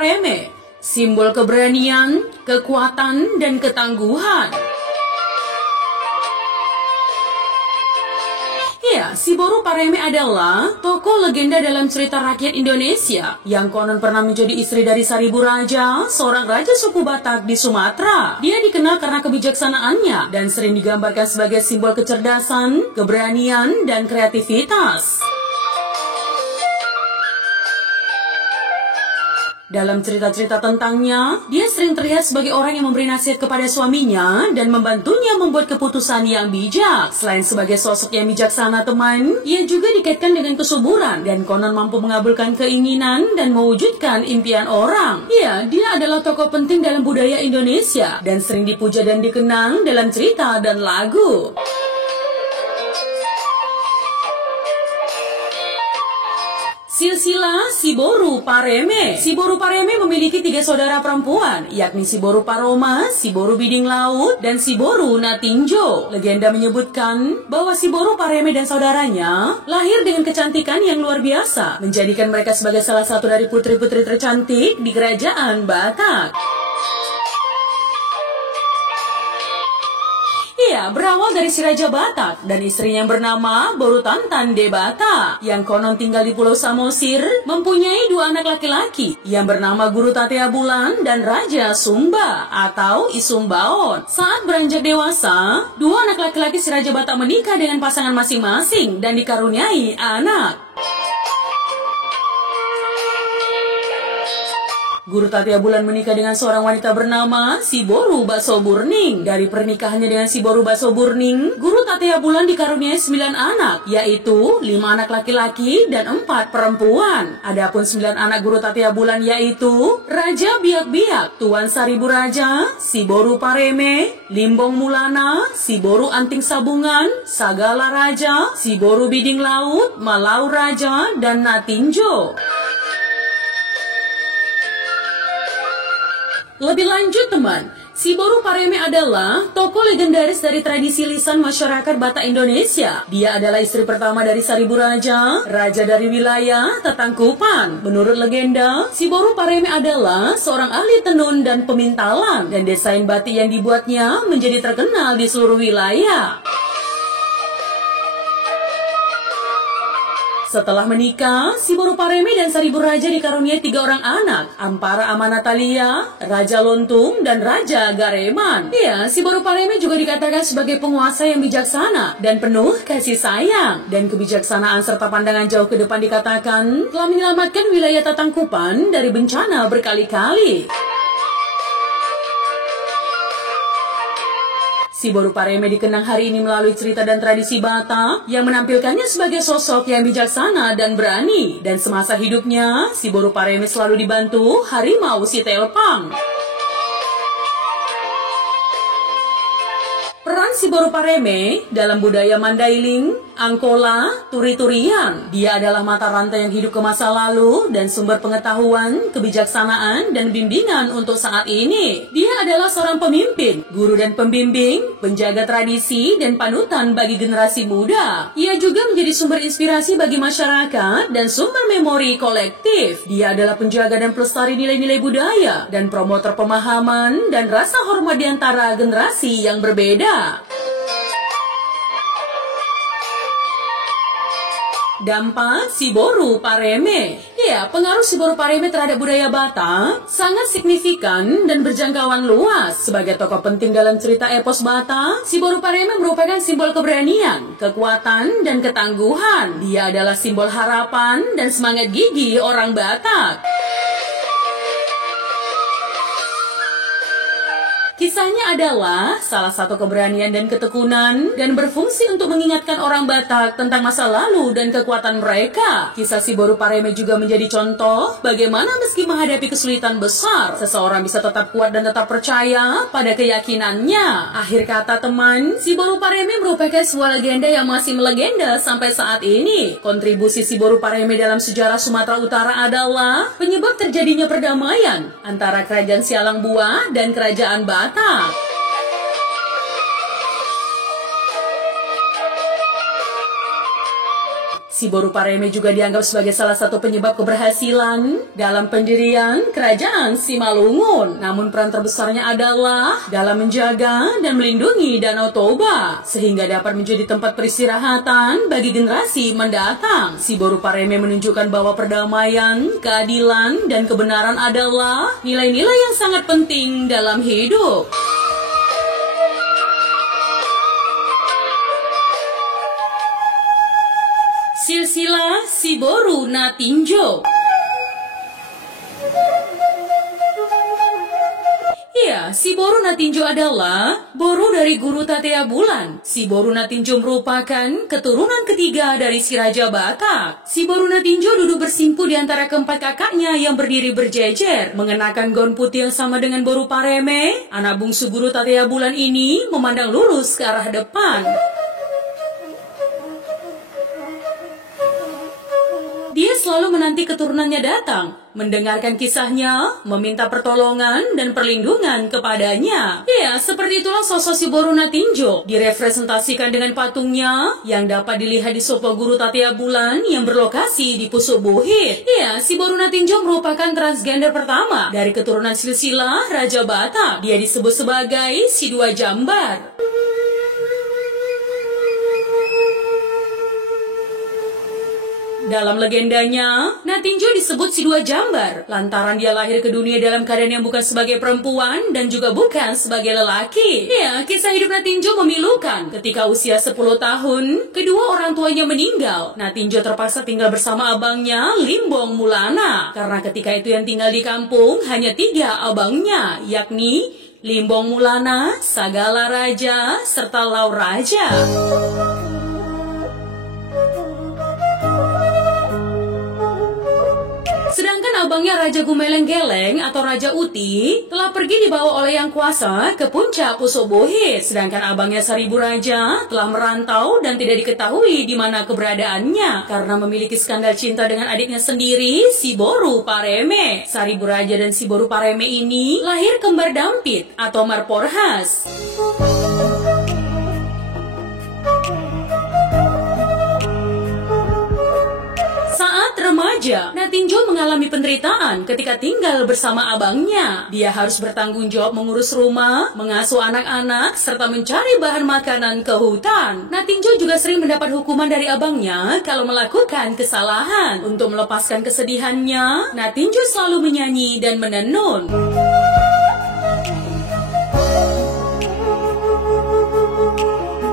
Pareme, simbol keberanian, kekuatan, dan ketangguhan. Ya, Siboru Pareme adalah tokoh legenda dalam cerita rakyat Indonesia yang konon pernah menjadi istri dari Saribu Raja, seorang raja suku Batak di Sumatera. Dia dikenal karena kebijaksanaannya dan sering digambarkan sebagai simbol kecerdasan, keberanian, dan kreativitas. Dalam cerita-cerita tentangnya, dia sering terlihat sebagai orang yang memberi nasihat kepada suaminya dan membantunya membuat keputusan yang bijak. Selain sebagai sosok yang bijaksana teman, ia juga dikaitkan dengan kesuburan dan konon mampu mengabulkan keinginan dan mewujudkan impian orang. Ya, dia adalah tokoh penting dalam budaya Indonesia dan sering dipuja dan dikenang dalam cerita dan lagu. Silsilah Siboru Pareme. Siboru Pareme memiliki 3 saudara perempuan, yakni Siboru Paroma, Siboru Biding Laut, dan Siboru Natinjo. Legenda menyebutkan bahwa Siboru Pareme dan saudaranya lahir dengan kecantikan yang luar biasa, menjadikan mereka sebagai salah satu dari putri-putri tercantik di kerajaan Batak. Ia berawal dari si Raja Batak dan istrinya yang bernama Boru Tantan de Batak yang konon tinggal di Pulau Samosir, mempunyai 2 anak laki-laki yang bernama Guru Tatea Bulan dan Raja Sumba atau Isumbaon. Saat beranjak dewasa, 2 anak laki-laki si Raja Batak menikah dengan pasangan masing-masing dan dikaruniai anak. Guru Tatea Bulan menikah dengan seorang wanita bernama Siboru Basoburning. Dari pernikahannya dengan Siboru Basoburning, Guru Tatea Bulan dikaruniai 9 anak, yaitu 5 anak laki-laki dan 4 perempuan. Adapun 9 anak Guru Tatea Bulan yaitu Raja Biak-Biak, Tuan Saribu Raja, Siboru Pareme, Limbong Mulana, Siboru Anting Sabungan, Sagala Raja, Siboru Biding Laut, Malau Raja, dan Natinjo. Lebih lanjut teman, Siboru Pareme adalah tokoh legendaris dari tradisi lisan masyarakat Batak Indonesia. Dia adalah istri pertama dari Saribu Raja, raja dari wilayah Tatangkupan. Menurut legenda, Siboru Pareme adalah seorang ahli tenun dan pemintalan, dan desain batik yang dibuatnya menjadi terkenal di seluruh wilayah. Setelah menikah, Siboru Pareme dan Saribu Raja dikaruniai 3 orang anak, Ampara Amanatalia, Raja Lontung, dan Raja Gareman. Ya, Siboru Pareme juga dikatakan sebagai penguasa yang bijaksana dan penuh kasih sayang. Dan kebijaksanaan serta pandangan jauh ke depan dikatakan telah menyelamatkan wilayah Tatangkupan dari bencana berkali-kali. Siboru Pareme dikenang hari ini melalui cerita dan tradisi Batak yang menampilkannya sebagai sosok yang bijaksana dan berani. Dan semasa hidupnya, Siboru Pareme selalu dibantu harimau si Telpang. Peran Siboru Pareme dalam budaya Mandailing, Angkola, Turi-Turian. Dia adalah mata rantai yang hidup ke masa lalu dan sumber pengetahuan, kebijaksanaan, dan bimbingan untuk saat ini. Dia adalah seorang pemimpin, guru dan pembimbing, penjaga tradisi, dan panutan bagi generasi muda. Ia juga menjadi sumber inspirasi bagi masyarakat dan sumber memori kolektif. Dia adalah penjaga dan pelestari nilai-nilai budaya dan promotor pemahaman dan rasa hormat di antara generasi yang berbeda. Dampak Siboru Pareme. Ya, pengaruh Siboru Pareme terhadap budaya Batak sangat signifikan dan berjangkauan luas. Sebagai tokoh penting dalam cerita epos Batak, Siboru Pareme merupakan simbol keberanian, kekuatan, dan ketangguhan. Dia adalah simbol harapan dan semangat gigih orang Batak. Kisahnya adalah salah satu keberanian dan ketekunan dan berfungsi untuk mengingatkan orang Batak tentang masa lalu dan kekuatan mereka. Kisah Siboru Pareme juga menjadi contoh bagaimana meski menghadapi kesulitan besar, seseorang bisa tetap kuat dan tetap percaya pada keyakinannya. Akhir kata teman, Siboru Pareme merupakan sebuah legenda yang masih melegenda sampai saat ini. Kontribusi Siboru Pareme dalam sejarah Sumatera Utara adalah penyebab terjadinya perdamaian antara Kerajaan Sialang Buah dan Kerajaan Batak. Si Boru Pareme juga dianggap sebagai salah satu penyebab keberhasilan dalam pendirian kerajaan Simalungun. Namun peran terbesarnya adalah dalam menjaga dan melindungi Danau Toba, sehingga dapat menjadi tempat peristirahatan bagi generasi mendatang. Si Boru Pareme menunjukkan bahwa perdamaian, keadilan, dan kebenaran adalah nilai-nilai yang sangat penting dalam hidup. Silsilah Si Boru Natinjo. Ya, Si Boru Natinjo adalah boru dari Guru Tatea Bulan. Si Boru Natinjo merupakan keturunan ketiga dari si Raja Batak. Si Boru Natinjo duduk bersimpu di antara keempat kakaknya yang berdiri berjejer, mengenakan gaun putih yang sama dengan Boru Pareme. Anak bungsu Guru Tatea Bulan ini memandang lurus ke arah depan. Dia selalu menanti keturunannya datang, mendengarkan kisahnya, meminta pertolongan dan perlindungan kepadanya. Ya, seperti itulah sosok Si Boru Natinjo direpresentasikan dengan patungnya yang dapat dilihat di Sopo Guru Tatea Bulan yang berlokasi di Pusuk Buhit. Ya, Si Boru Natinjo merupakan transgender pertama dari keturunan silsilah Raja Batak. Dia disebut sebagai Si Dua Jambar. Dalam legendanya, Natinjo disebut Si Dua Jambar lantaran dia lahir ke dunia dalam keadaan yang bukan sebagai perempuan dan juga bukan sebagai lelaki. Ya, kisah hidup Natinjo memilukan. Ketika usia 10 tahun, kedua orang tuanya meninggal. Natinjo terpaksa tinggal bersama abangnya, Limbong Mulana. Karena ketika itu yang tinggal di kampung hanya 3 abangnya, yakni Limbong Mulana, Sagala Raja, serta Lau Raja. Sedangkan abangnya Raja Gumeleng-Geleng atau Raja Uti telah pergi dibawa oleh Yang Kuasa ke puncak Pusuk Buhit. Sedangkan abangnya Saribu Raja telah merantau dan tidak diketahui di mana keberadaannya karena memiliki skandal cinta dengan adiknya sendiri, Si Boru Pareme. Saribu Raja dan Si Boru Pareme ini lahir kembar dampit atau marporhas. Remaja, Natinjo mengalami penderitaan ketika tinggal bersama abangnya. Dia harus bertanggung jawab mengurus rumah, mengasuh anak-anak, serta mencari bahan makanan ke hutan. Natinjo juga sering mendapat hukuman dari abangnya kalau melakukan kesalahan. Untuk melepaskan kesedihannya, Natinjo selalu menyanyi dan menenun.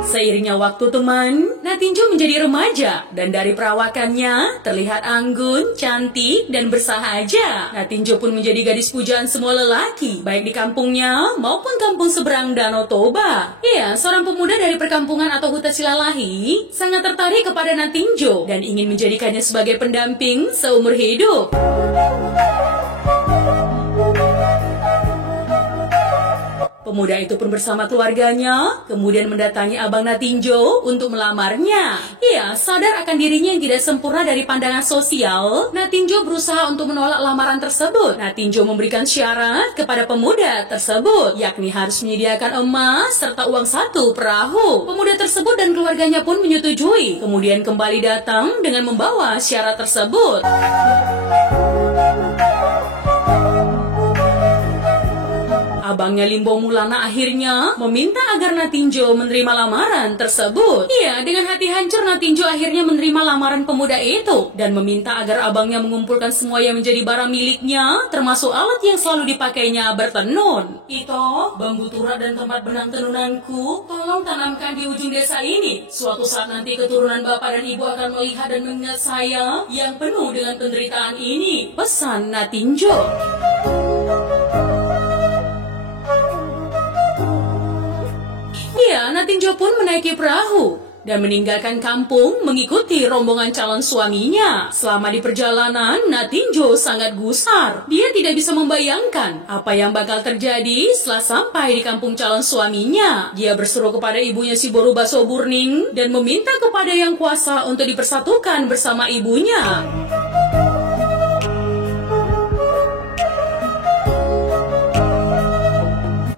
Seiringnya waktu teman, Natinjo menjadi remaja dan dari perawakannya terlihat anggun, cantik, dan bersahaja. Natinjo pun menjadi gadis pujaan semua lelaki, baik di kampungnya maupun kampung seberang Danau Toba. Ya, seorang pemuda dari perkampungan atau Huta Silalahi sangat tertarik kepada Natinjo dan ingin menjadikannya sebagai pendamping seumur hidup. Pemuda itu pun bersama keluarganya kemudian mendatangi abang Natinjo untuk melamarnya. Ia sadar akan dirinya yang tidak sempurna dari pandangan sosial. Natinjo berusaha untuk menolak lamaran tersebut. Natinjo memberikan syarat kepada pemuda tersebut, yakni harus menyediakan emas serta uang 1 perahu. Pemuda tersebut dan keluarganya pun menyetujui, kemudian kembali datang dengan membawa syarat tersebut. Abangnya Limbong Mulana akhirnya meminta agar Natinjo menerima lamaran tersebut. Iya, dengan hati hancur Natinjo akhirnya menerima lamaran pemuda itu dan meminta agar abangnya mengumpulkan semua yang menjadi barang miliknya, termasuk alat yang selalu dipakainya bertenun. Ito, bambu turak dan tempat benang tenunanku, tolong tanamkan di ujung desa ini. Suatu saat nanti keturunan bapak dan ibu akan melihat dan mengingat saya yang penuh dengan penderitaan ini. Pesan Natinjo. Ya, Natinjo pun menaiki perahu dan meninggalkan kampung mengikuti rombongan calon suaminya. Selama di perjalanan, Natinjo sangat gusar. Dia tidak bisa membayangkan apa yang bakal terjadi setelah sampai di kampung calon suaminya. Dia berseru kepada ibunya Si Boru Baso Burning dan meminta kepada Yang Kuasa untuk dipersatukan bersama ibunya.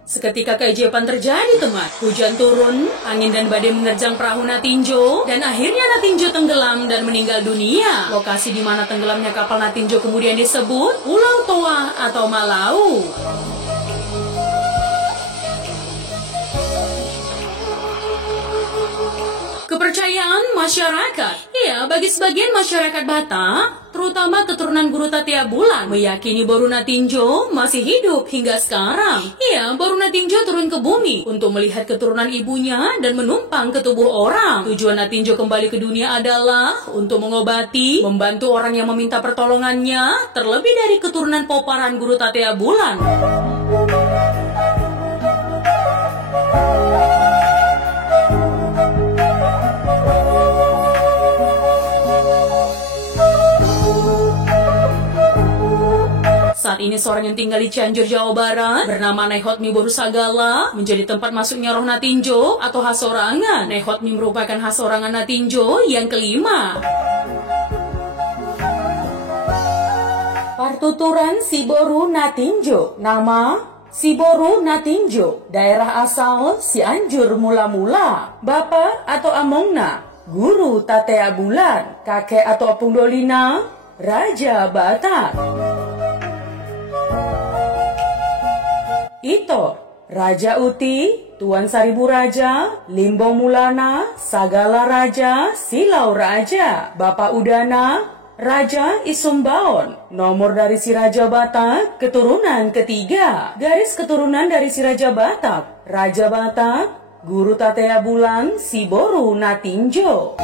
Seketika keajaiban terjadi, teman. Hujan turun, angin dan badai menerjang perahu Natinjo, dan akhirnya Natinjo tenggelam dan meninggal dunia. Lokasi di mana tenggelamnya kapal Natinjo kemudian disebut Pulau Toa atau Malau. Kepercayaan masyarakat. Ya, bagi sebagian masyarakat Batak, terutama keturunan Guru Tatea Bulan, meyakini Boru Natinjo masih hidup hingga sekarang. Ya, Boru Natinjo turun ke bumi untuk melihat keturunan ibunya dan menumpang ke tubuh orang. Tujuan Natinjo kembali ke dunia adalah untuk mengobati, membantu orang yang meminta pertolongannya, terlebih dari keturunan Poparan Guru Tatea Bulan. Saat ini seorang yang tinggal di Cianjur, Jawa Barat, bernama Naihotmi Boru Sagala, menjadi tempat masuknya roh Natinjo atau Hasorangan. Naihotmi merupakan Hasorangan Natinjo yang kelima. Partuturan Si Boru Natinjo. Nama Si Boru Natinjo. Daerah asal Cianjur mula-mula. Bapak atau Amongna, Guru Tatea Bulan. Kakek atau Apung Dolina, Raja Batak. Ito, Raja Uti, Tuan Saribu Raja, Limbo Mulana, Sagala Raja, Silau Raja, Bapak Udana, Raja Isumbaon. Nomor dari si Raja Batak, keturunan ketiga. Garis keturunan dari si Raja Batak, Raja Batak, Guru Tatea Bulan, Si Boru Natinjo.